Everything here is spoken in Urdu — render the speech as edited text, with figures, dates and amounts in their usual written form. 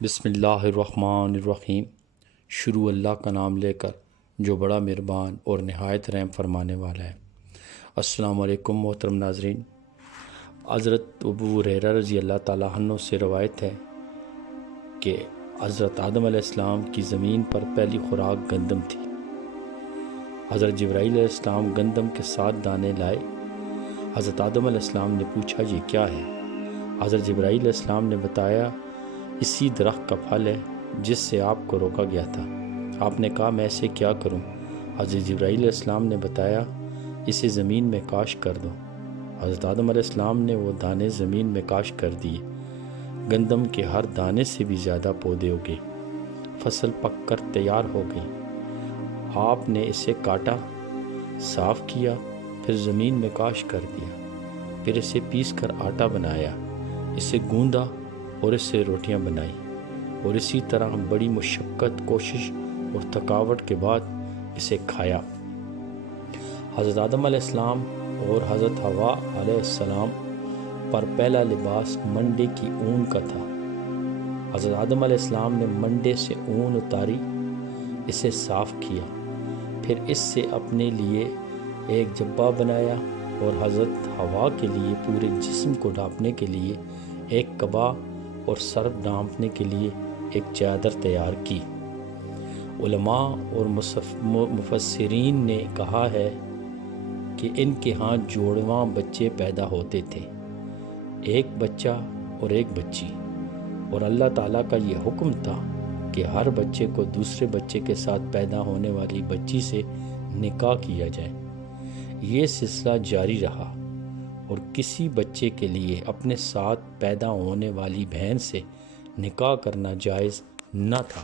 بسم اللہ الرحمن الرحیم۔ شروع اللہ کا نام لے کر جو بڑا مہربان اور نہایت رحم فرمانے والا ہے۔ السلام علیکم محترم ناظرین۔ حضرت ابو ہریرہ رضی اللہ تعالیٰ عنہ سے روایت ہے کہ حضرت آدم علیہ السلام کی زمین پر پہلی خوراک گندم تھی۔ حضرت جبرائیل علیہ السلام گندم کے 7 دانے لائے۔ حضرت آدم علیہ السلام نے پوچھا یہ کیا ہے؟ حضرت جبرائیل علیہ السلام نے بتایا اسی درخت کا پھل ہے جس سے آپ کو روکا گیا تھا۔ آپ نے کہا میں اسے کیا کروں؟ حضرت جبرائیل علیہ السلام نے بتایا اسے زمین میں کاشت کر دو۔ حضرت آدم علیہ السلام نے وہ دانے زمین میں کاشت کر دیے۔ گندم کے ہر دانے سے بھی زیادہ پودے اگے، فصل پک کر تیار ہو گئی۔ آپ نے اسے کاٹا، صاف کیا، پھر زمین میں کاشت کر دیا، پھر اسے پیس کر آٹا بنایا، اسے گوندا اور اس سے روٹیاں بنائی، اور اسی طرح بڑی مشقت، کوشش اور تھکاوٹ کے بعد اسے کھایا۔ حضرت آدم علیہ السلام اور حضرت حوا علیہ السلام پر پہلا لباس منڈے کی اون کا تھا۔ حضرت آدم علیہ السلام نے منڈے سے اون اتاری، اسے صاف کیا، پھر اس سے اپنے لیے ایک جبہ بنایا اور حضرت حوا کے لیے پورے جسم کو ڈھانپنے کے لیے ایک قبا اور سر ڈھانپنے کے لیے ایک چادر تیار کی۔ علماء اور مفسرین نے کہا ہے کہ ان کے ہاں جوڑواں بچے پیدا ہوتے تھے، ایک بچہ اور ایک بچی، اور اللہ تعالیٰ کا یہ حکم تھا کہ ہر بچے کو دوسرے بچے کے ساتھ پیدا ہونے والی بچی سے نکاح کیا جائے۔ یہ سلسلہ جاری رہا اور کسی بچے کے لیے اپنے ساتھ پیدا ہونے والی بہن سے نکاح کرنا جائز نہ تھا۔